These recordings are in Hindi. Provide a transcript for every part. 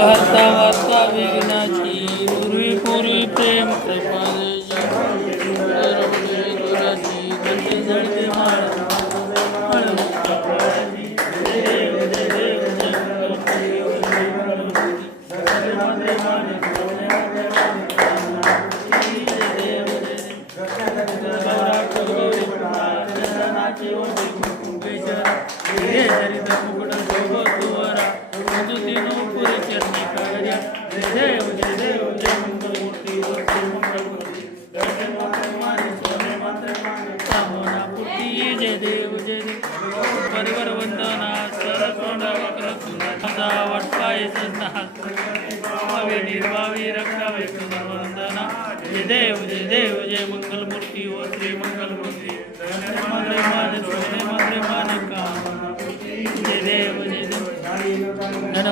हरता वार्ता विघ्नाची पूर्वी पूर्वी प्रेम कृपा देव जय देव जय देव जय देव जय मंगलमूर्ती सामनापुटी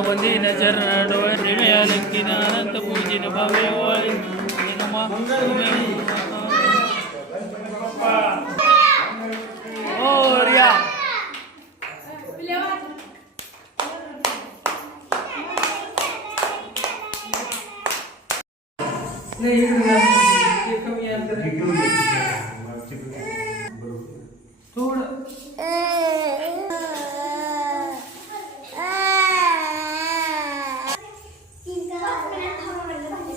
ಧನವಂದಿನ ಚರಣ ಡೋಯ ರಿಣಯ ಲಕ್ಕಿನ ಅನಂತ ಪೂಜಿನ ಭವ್ಯ ವಾಯಿ ನಮ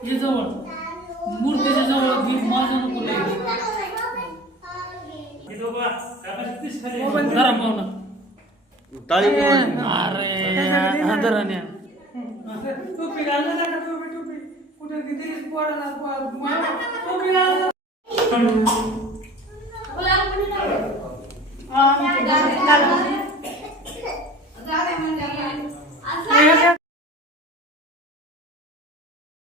हे जवळ मूर्तीच्या जवळ घे माझं नको जरा पाहुणा. टाळी अरे आदराने टोपी घालू नका टोपी टोपी कुठे किती पोराला टोपी घालू हा,